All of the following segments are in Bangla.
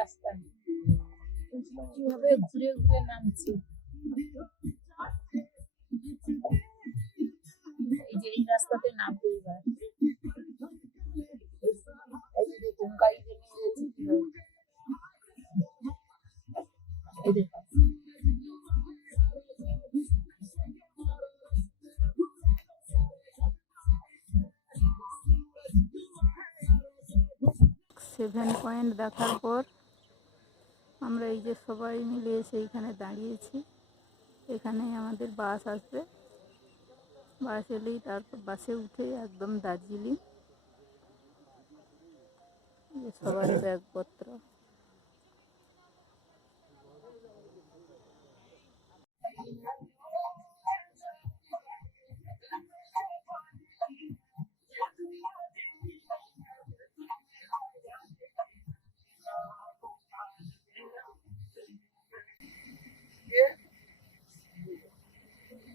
রাস্তা। কীভাবে ঘুরে ঘুরে নামছি? এই যে এই রাস্তাতে নামবে এবার। সেভেন পয়েন্ট দেখার পর আমরা এই যে সবাই মিলে এসে এইখানে দাঁড়িয়েছি। এখানে আমাদের বাস আসবে। বাস এলেই তারপর বাসে উঠে একদম দার্জিলিং।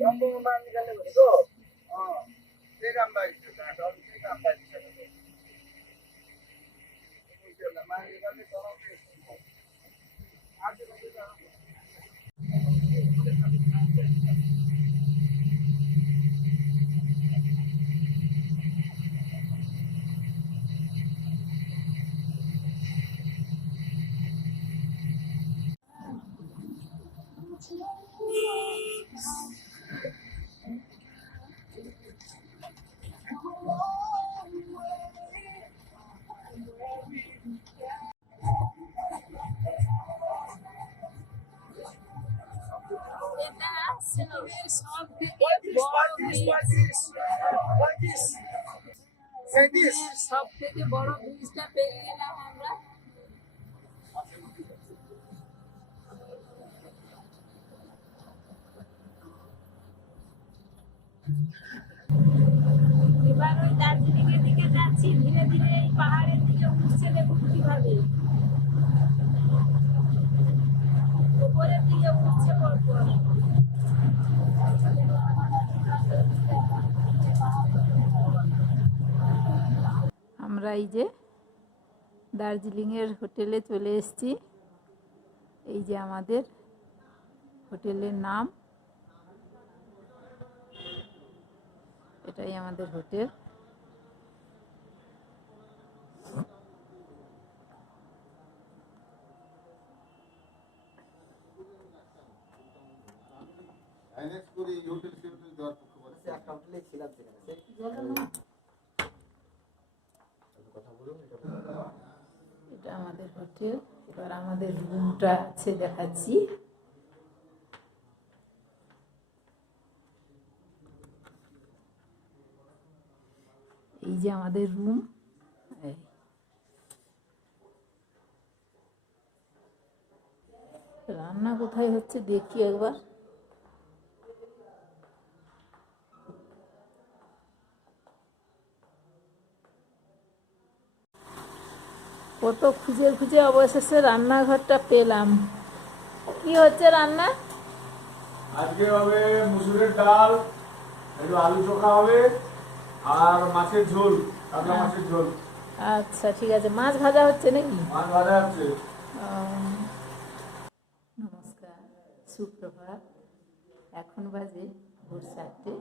연봉 많이 가는 그래서 어 세간 말 있잖 아. 넌 세간 말 있잖 아. 이제 많이 가는 사람 아주 그래서 সব থেকে বড় ব্রিজটা গেলাম আমরা এবার ওই দার্জিলিং এর দিকে যাচ্ছি ধীরে ধীরে এই পাহাড়ের দিকে উঠছে দেখুন কীভাবে উপরের দিকে উঠছে পরপর আমরা এই যে দার্জিলিংয়ের হোটেলে চলে এসেছি। এই যে আমাদের হোটেলের নাম। এটাই আমাদের হোটেল। এটা আমাদের হোটেল। এবার আমাদের রুমটা আছে, দেখাচ্ছি। এই যে আমাদের রুম। রান্না কোথায় হচ্ছে দেখি একবার। কত খুঁজে খুঁজে অবশেষে রান্নাঘরটা পেলাম। কি হচ্ছে রান্না? আজকে হবে মুসুরের ডাল একটু আলু চোখা হবে আর মাছের ঝোল কাতলা মাছের ঝোল। আচ্ছা ঠিক আছে। মাছ ভাজা হচ্ছে নাকি? মাছ ভাজা হচ্ছে। নমস্কার সুপ্রভাত। এখন বাজে ভোর চারটে।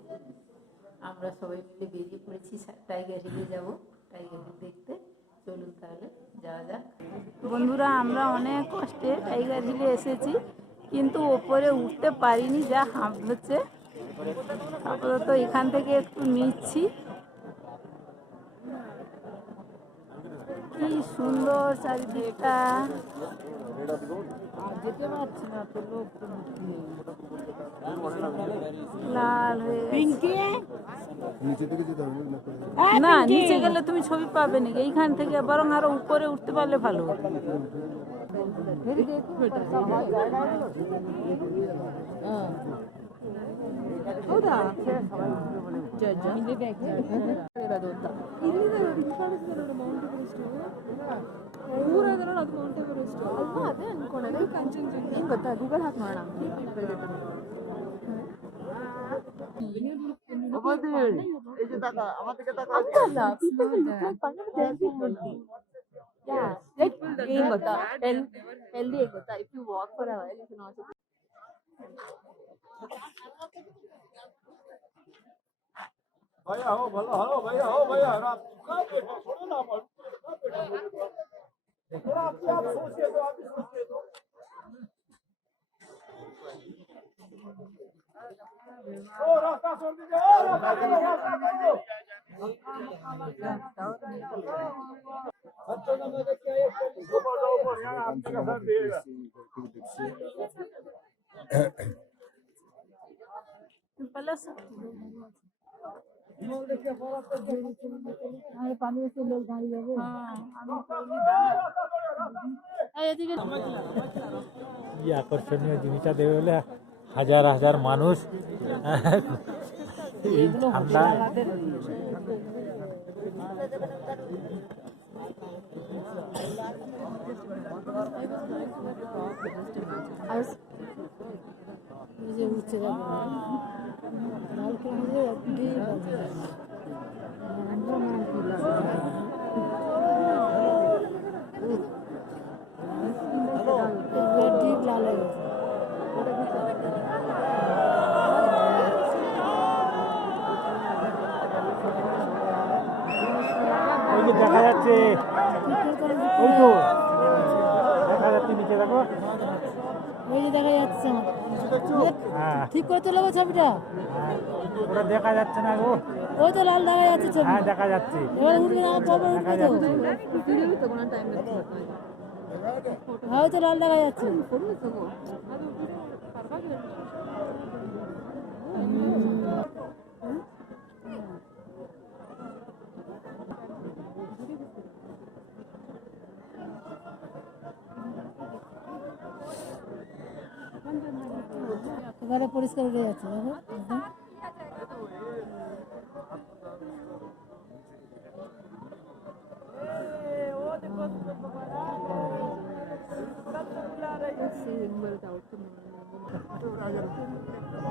আমরা সবাই মিলে বেরিয়ে পড়েছি টাইগার হিলে যাব টাইগার হিল দেখতে। চলুন তাহলে, যাওয়া যাক। বন্ধুরা, আমরা অনেক কষ্টে টাইগার হিলে এসেছি, কিন্তু ওপরে উঠতে পারিনি, যা হাঁপ হচ্ছে আপাতত এখান থেকে একটু নিচ্ছি। কি সুন্দর চারিদিকটা। যেতে পারছি না তো লোক তো লাল হয়ে নিচে দিকে যেতে হবে না নিচে গেলে তুমি ছবি পাবে না এইখান থেকে বরং আরও উপরে উঠতে পারলে ভালো ಮೂರದರಲ್ಲಿ ಅದು ಮೌಂಟ್ ಎವರೆಸ್ಟ್ ಅಲ್ವಾ ಅದೇ ಅನ್ಕೊಂಡೆ ಕಂಚನಜಂಗ ಏನು ಗೊತ್ತಾ ಗೂಗಲ್ ಹಾಕಿ ಮಾಡೋಣ ಏನ್ ಗೊತ್ತಾ ಹೆಲ್ದಿ ಏನ್ ಗೊತ್ತಾ if you walk for hour you can also भैया हो भलो हलो भैया हो भैया छोड़ो ना Palace. আরে আকর্ষণীয় জিনিসটা দেবে বলে হাজার হাজার মানুষ। এই ঠান্ডা। আর উঠছে যাবে। ঠিক করে তোলা তোলাবো ছবিটা? ওটা দেখা যাচ্ছে না গো। ওই তো লাল দেখা যাচ্ছে ছবি। হ্যাঁ দেখা যাচ্ছে। এবার উঠবে না পরপর উঠবে তো। হ্যাঁ ওই তো লাল দেখা যাচ্ছে। এবারে পরিষ্কার হয়ে যাচ্ছে একদম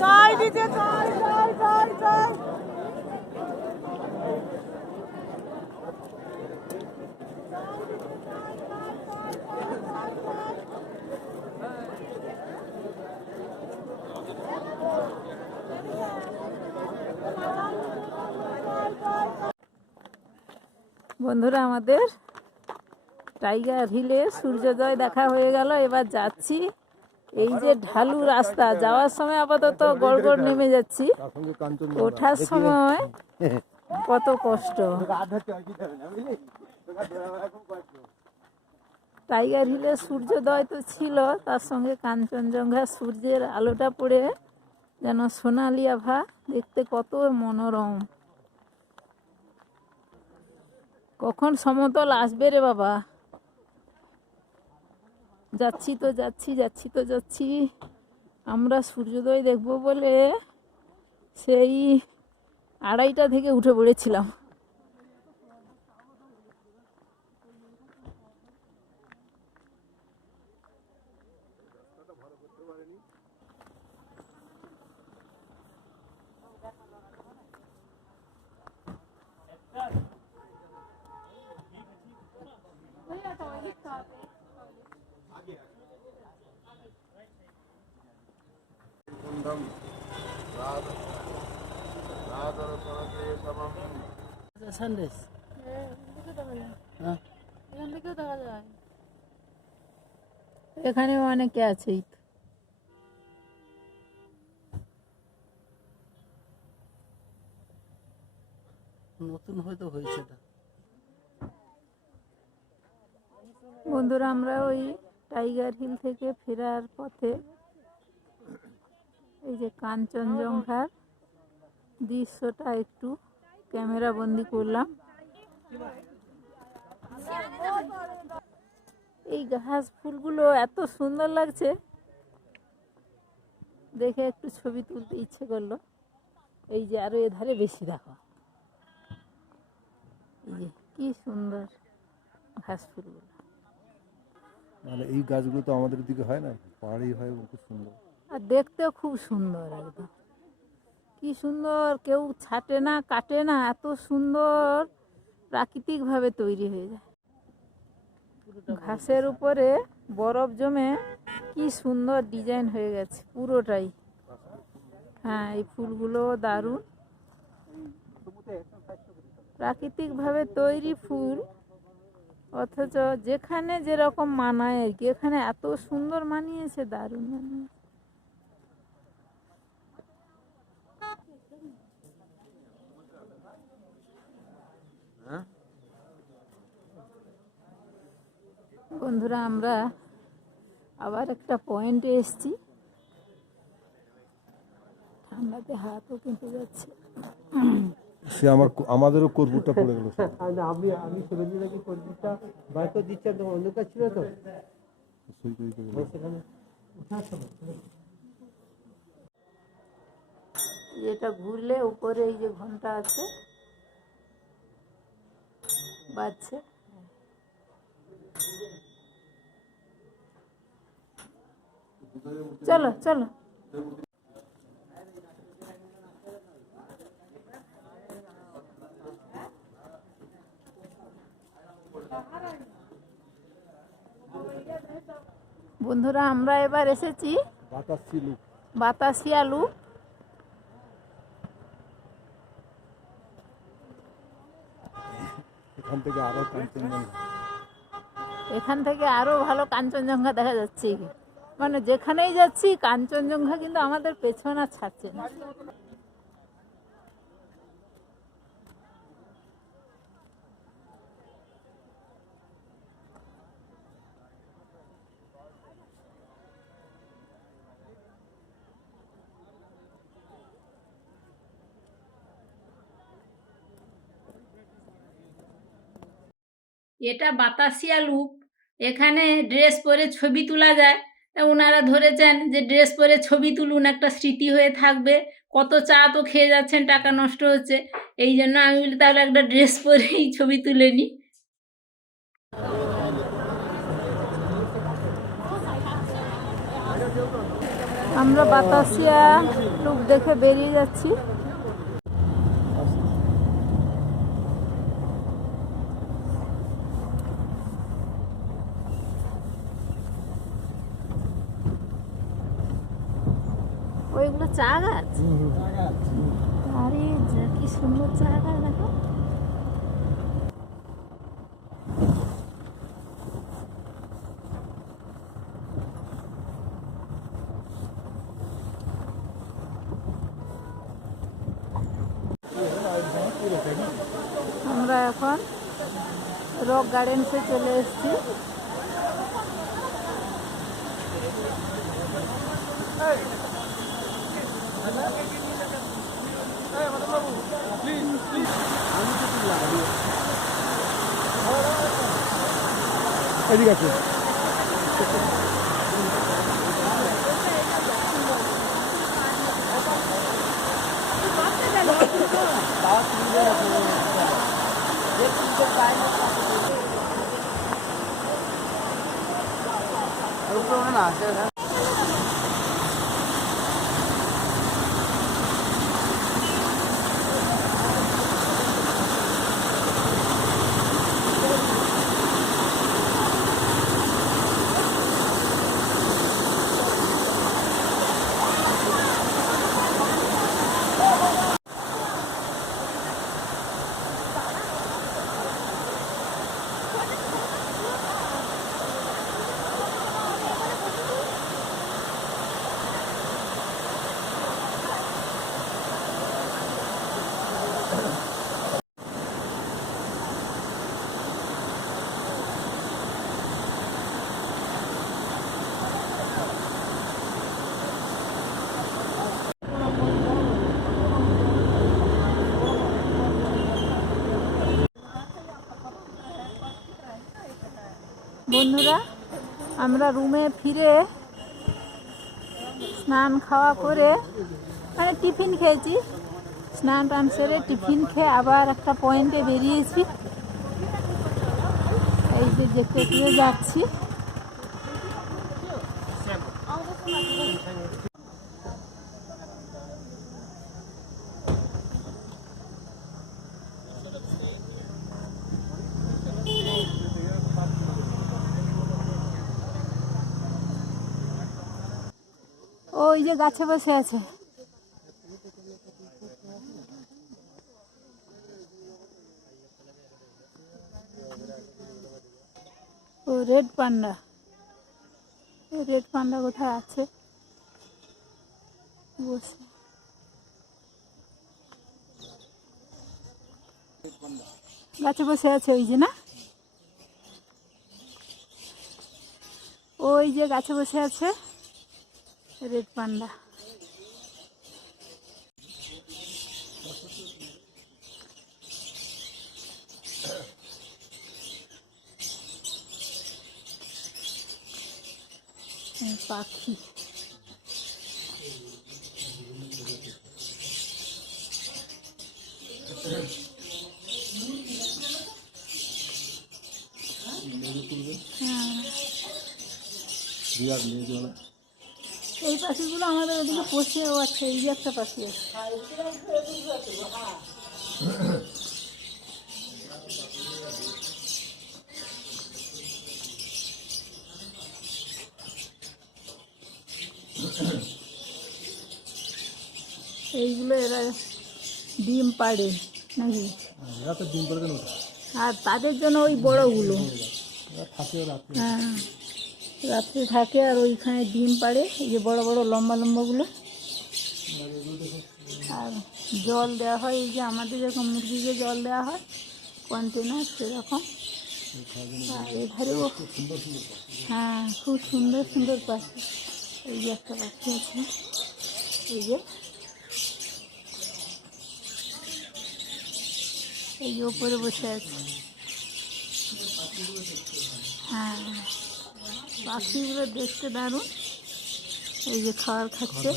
চাই দিতে চাই চাই চাই চাই বন্ধুরা, আমাদের টাইগার হিলে সূর্যোদয় দেখা হয়ে গেল। এবার যাচ্ছি এই যে ঢালু রাস্তা। যাওয়ার সময় আপাতত গড় গড় নেমে যাচ্ছি। ওঠার সময় কত কষ্ট। টাইগার হিলে সূর্যোদয় তো ছিল, তার সঙ্গে কাঞ্চনজঙ্ঘা সূর্যের আলোটা পড়ে যেন সোনালি আভা। দেখতে কত মনোরম। কখন সমতল আসবে রে বাবা? যাচ্ছি তো যাচ্ছি যাচ্ছি তো যাচ্ছি। আমরা সূর্যোদয় দেখব বলে সেই আড়াইটা থেকে উঠে পড়েছিলাম। সন্দেশ এখান অনেকে আছে নতুন হয়তো হয়েছে এটা। বন্ধুরা আমরা ওই টাইগার হিল থেকে ফেরার পথে এই যে কাঞ্চনজঙ্ঘার দৃশ্যটা একটু ক্যামেরা বন্দি করলাম। এই ঘাস ফুলগুলো এত সুন্দর লাগছে। দেখে একটু ছবি তুলতে ইচ্ছে করল। এই যে আরও এধারে বেশি দেখো। এই যে কি সুন্দর ঘাস ফুলগুলো। মানে এই গাছগুলো তো আমাদের দিকে হয় না? পাহাড়ি হয় খুব সুন্দর। আর দেখতেও খুব সুন্দর একদম। কি সুন্দর কেউ ছাটে না কাটে না এত সুন্দর প্রাকৃতিকভাবে তৈরি হয়ে যায়। ঘাসের উপরে বরফ জমে কি সুন্দর ডিজাইন হয়ে গেছে পুরোটাই। হ্যাঁ এই ফুলগুলো দারুণ। প্রাকৃতিকভাবে তৈরি ফুল অথচ যেখানে যেরকম মানায় আর কি এখানে এত সুন্দর মানিয়েছে দারুণ মানিয়েছে। বন্ধুরা আমরা আবার একটা পয়েন্টে এসেছি। ঠান্ডাতে হাতও কেঁপে যাচ্ছে। সে আমার আমাদেরও কর্পূরটা পড়ে গেল। আমি আমি শুভেন্দু নাকি কর্মীটা বার করে দিচ্ছে একদম অন্ধকার ছিল তো। এটা ঘুরলে উপরে এই যে ঘণ্টা আছে বাজছে। চলো চলো। বন্ধুরা আমরা এবার এসেছি বাতাস বাতাসিয়া লুপ। এখান থেকে আরও কাঞ্চনজঙ্ঘা। এখান থেকে আরও ভালো কাঞ্চনজঙ্ঘা দেখা যাচ্ছে। মানে যেখানেই যাচ্ছি, কাঞ্চনজঙ্ঘা কিন্তু আমাদের পেছন ছাড়ছে না। এটা বাতাসিয়া লুপ এখানে ড্রেস পরে ছবি তোলা যায়। ওনারা ধরেছেন যে ড্রেস পরে ছবি তুলুন, একটা স্মৃতি হয়ে থাকবে। কত চা তো খেয়ে যাচ্ছেন, টাকা নষ্ট হচ্ছে। এই জন্য আমি বলি, তাহলে একটা ড্রেস পরেই ছবি তুলে নিই আমরা বাতাসিয়া লুপ দেখে বেরিয়ে যাচ্ছি। ওইগুলো চা গাছ? আরে কি সুন্দর চা গাছ, দেখো। আমরা এখন রক গার্ডেন্সে চলে এসেছি। এদিকে আছে না বন্ধুরা, আমরা রুমে ফিরে স্নান খাওয়া করে মানে টিফিন খেয়েছি। স্নান টান সেরে টিফিন খেয়ে আবার একটা পয়েন্টে বেরিয়েছি। এই যে যেতে যাচ্ছি ওই যে গাছে বসে আছে। ও রেড পান্ডা। রেড পান্ডা কোথায় আছে? বসে। গাছে বসে আছে ওই যে না? ওই যে গাছে বসে আছে। রেড পান্ডা এই পাখি হ্যাঁ বিরাট মেঘলা এই পাখিগুলো আমাদের ওদিকে পোষেও আছে এই যে একটা পাখি আছে। এইগুলো এরা ডিম পাড়ে নাকি? ডিম কেন? আর তাদের জন্য ওই বড়গুলো। হ্যাঁ। রাত্রে থাকে আর ওইখানে ডিম পাড়ে, এই যে বড় বড় লম্বা লম্বাগুলো। আর জল দেওয়া হয়, এই যে আমাদের যেরকম মুরগিকে জল দেওয়া হয় কন্টেনার সেরকম। আর এধারেও হ্যাঁ খুব সুন্দর সুন্দর পাখি। এই যে একটা পাখি আছে, এই যে। এই যে ওপরে বসে আছে। হ্যাঁ। পাখিগুলো দেখতে দারুণ। এই যে খাবার খাচ্ছে।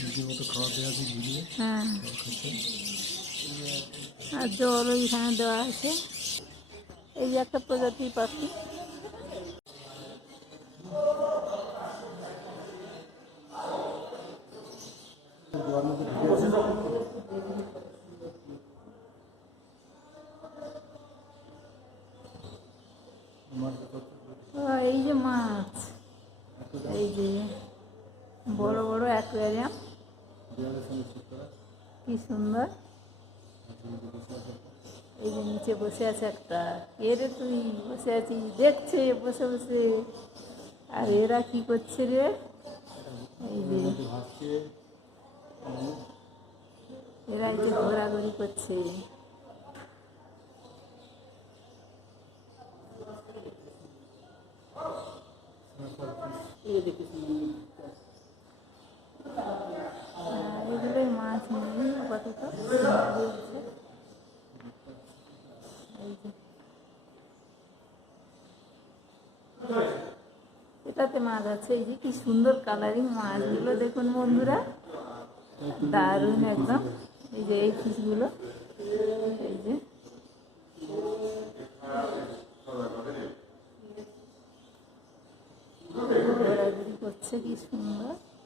রীতিমতো খাওয়া দেওয়া আছে ঝুলিয়ে হ্যাঁ। আর জল ওইখানে দেওয়া আছে। এই যে একটা প্রজাতির পাখি ও, এই যে মাছ এই যে বড় বড় অ্যাকোয়ারিয়াম কি সুন্দর এই নিচে বসে আছে একটা। এরে তুই বসে আছিস, দেখছে, বসে বসে। আর এরা কি করছে রে? এই এরা এই যে ঘোরাঘুরি করছে। আর এগুলোই মাছ নেই আপাতত রয়েছে। এই যে। এটাতে মাছ আছে। এই যে কি সুন্দর কালারিং মাছগুলো দেখুন বন্ধুরা। দারুণ একদম। এই যে এই ফিসগুলো এই যে। ঘোরাঘুরি করছে কি সুন্দর।